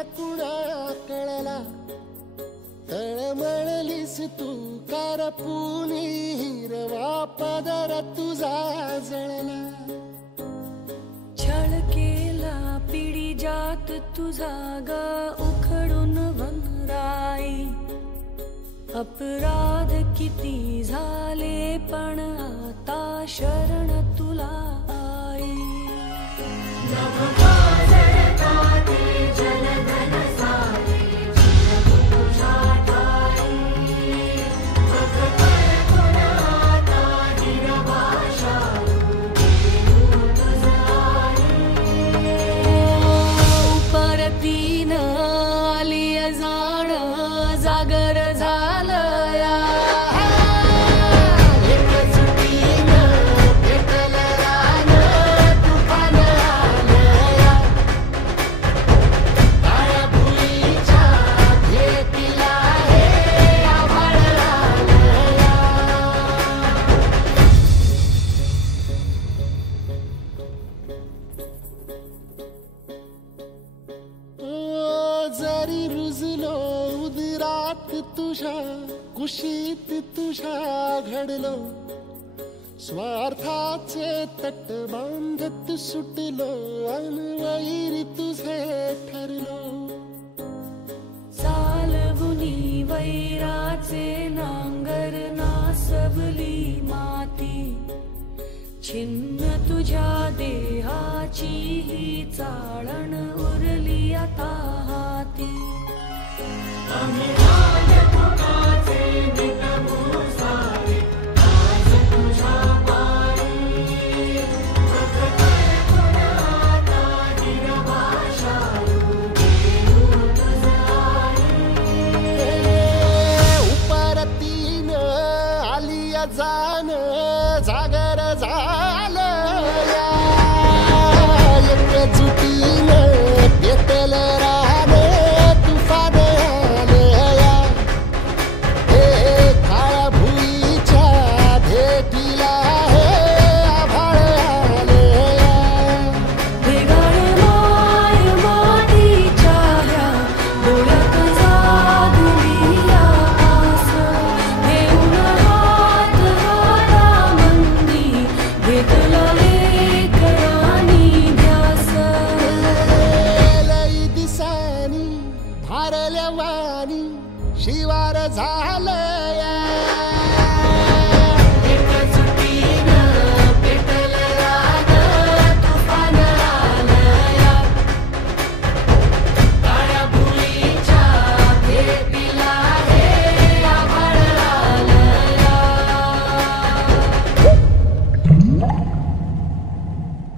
कधी कळला. तळमळलीस तू करपुनी हिरवा पदर तुझा जळला. छळ केला पिढी जात तुझा ग उखडून वनराई अपराध किती झाले पण आता जरी रुजलो उदरात तुझ्या कुशीत तुझ्या घडलो. स्वार्थाचे तट बांधत सुटलो अनवैरी तुझे ठरलो. चालवुनी वैराचे नांगर नासवली माती. छिन्न तुझ्या देहाची ही चाळण उरली आता शिवार